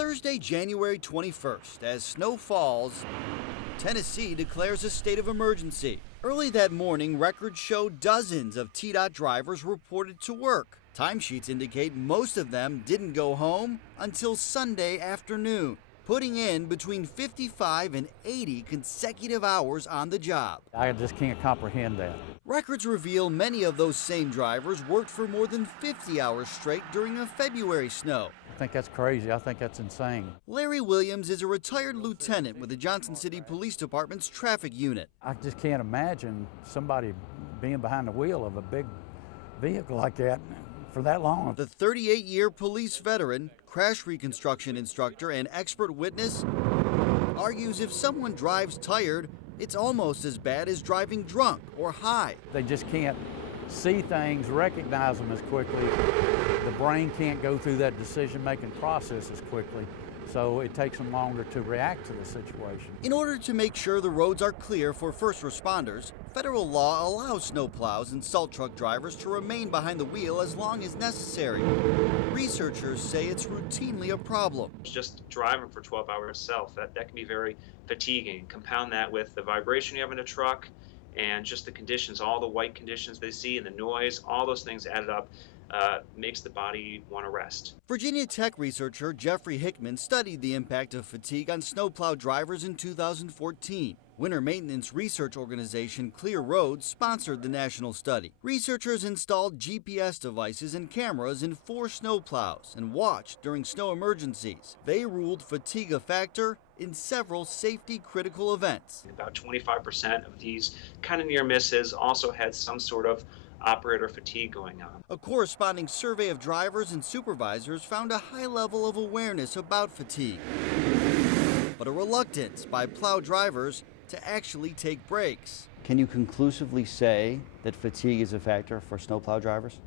Thursday, January 21st, as snow falls, Tennessee declares a state of emergency. Early that morning, records show dozens of TDOT drivers reported to work. Timesheets indicate most of them didn't go home until Sunday afternoon, putting in between 55 and 80 consecutive hours on the job. I just can't comprehend that. Records reveal many of those same drivers worked for more than 50 hours straight during a February snow. I think that's crazy. I think that's insane. Larry Williams is a retired lieutenant with the Johnson City Police Department's traffic unit. I just can't imagine somebody being behind the wheel of a big vehicle like that for that long. The 38-year police veteran, crash reconstruction instructor, and expert witness argues if someone drives tired, it's almost as bad as driving drunk or high. They just can't see things, recognize them as quickly. The brain can't go through that decision-making process as quickly, so it takes them longer to react to the situation. In order to make sure the roads are clear for first responders, federal law allows snowplows and salt truck drivers to remain behind the wheel as long as necessary. Researchers say it's routinely a problem. Just driving for 12 hours itself, that can be very fatiguing. Compound that with the vibration you have in a truck and just the conditions, all the white conditions they see and the noise, all those things added up makes the body want to rest. Virginia Tech researcher Jeffrey Hickman studied the impact of fatigue on snowplow drivers in 2014. Winter maintenance research organization Clear Roads sponsored the national study. Researchers installed GPS devices and cameras in 4 snowplows and watched during snow emergencies. They ruled fatigue a factor in several safety-critical events. About 25% of these kind of near misses also had some sort of operator fatigue going on. A corresponding survey of drivers and supervisors found a high level of awareness about fatigue, but a reluctance by Plow drivers to actually take breaks. Can you conclusively say that fatigue is a factor for snowplow drivers?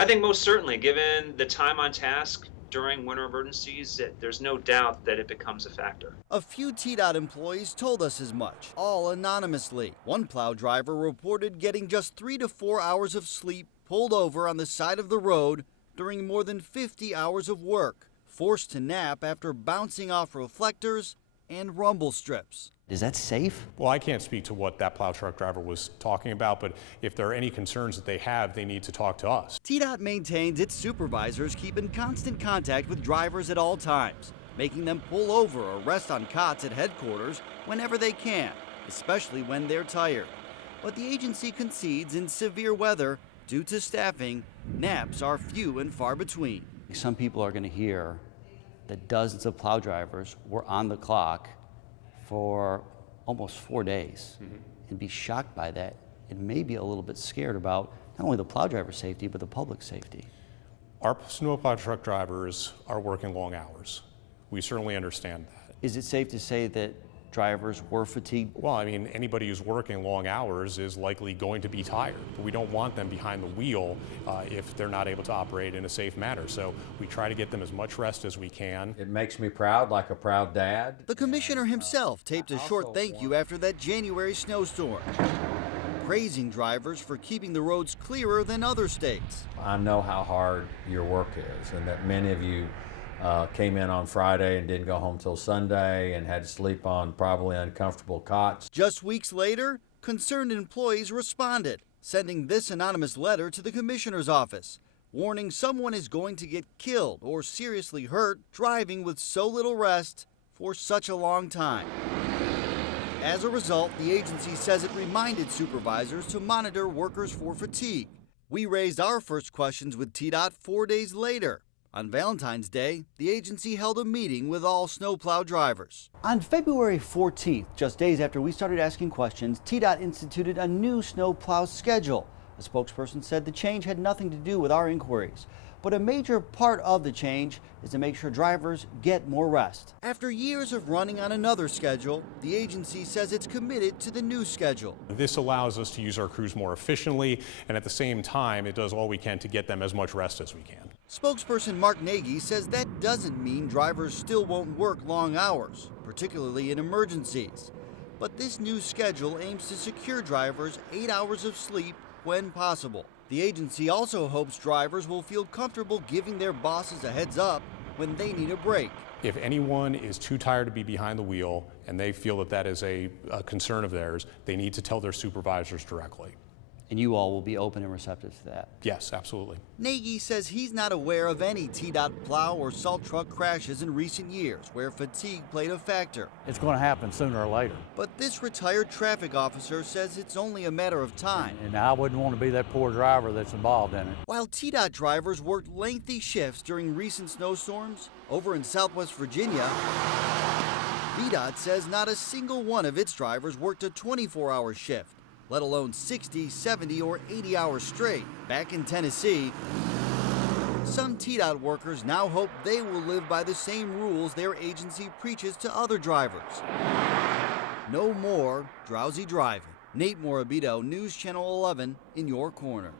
I think most certainly, given the time on task during winter emergencies, there's no doubt that it becomes a factor. A few TDOT employees told us as much, all anonymously. One Plow driver reported getting just 3 to 4 hours of sleep pulled over on the side of the road during more than 50 hours of work, forced to nap after bouncing off reflectors and rumble strips. Is that safe? Well, I can't speak to what that plow truck driver was talking about, but if there are any concerns that they have, they need to talk to us. TDOT maintains its supervisors keep in constant contact with drivers at all times, making them pull over or rest on cots at headquarters whenever they can, especially when they're tired. But the agency concedes in severe weather, due to staffing, naps are few and far between. Some people are going to hear that dozens of plow drivers were on the clock for almost 4 days and be shocked by that and maybe a little bit scared about not only the plow driver's safety, but the public's safety. Our snowplow truck drivers are working long hours. We certainly understand that. Is it safe to say that drivers were fatigued? Well, I mean, anybody who's working long hours is likely going to be tired, but we don't want them behind the wheel if they're not able to operate in a safe manner. So we try to get them as much rest as we can. It makes me proud, like a proud dad. The commissioner himself taped a short thank you after that January snowstorm, praising drivers for keeping the roads clearer than other states. I know how hard your work is, and that many of you came in on Friday and didn't go home till Sunday and had to sleep on probably uncomfortable cots. Just weeks later, concerned employees responded, sending this anonymous letter to the commissioner's office, warning someone is going to get killed or seriously hurt driving with so little rest for such a long time. As a result, the agency says it reminded supervisors to monitor workers for fatigue. We raised our first questions with TDOT 4 days later. On Valentine's Day, the agency held a meeting with all snowplow drivers. On February 14th, just days after we started asking questions, TDOT instituted a new snowplow schedule. A spokesperson said the change had nothing to do with our inquiries, but a major part of the change is to make sure drivers get more rest. After years of running on another schedule, the agency says it's committed to the new schedule. This allows us to use our crews more efficiently, and at the same time, it does all we can to get them as much rest as we can. Spokesperson Mark Nagy says that doesn't mean drivers still won't work long hours, particularly in emergencies. But this new schedule aims to secure drivers 8 hours of sleep when possible. The agency also hopes drivers will feel comfortable giving their bosses a heads up when they need a break. If anyone is too tired to be behind the wheel and they feel that that is a concern of theirs, they need to tell their supervisors directly. And you all will be open and receptive to that? Yes, absolutely. Nagy says he's not aware of any TDOT plow or salt truck crashes in recent years where fatigue played a factor. It's going to happen sooner or later. But this retired traffic officer says it's only a matter of time. And I wouldn't want to be that poor driver that's involved in it. While TDOT drivers worked lengthy shifts during recent snowstorms, over in Southwest Virginia, VDOT says not a single one of its drivers worked a 24-hour shift, let alone 60, 70, or 80 hours straight. Back in Tennessee, some TDOT workers now hope they will live by the same rules their agency preaches to other drivers. No more drowsy driving. Nate Morabito, News Channel 11, in your corner.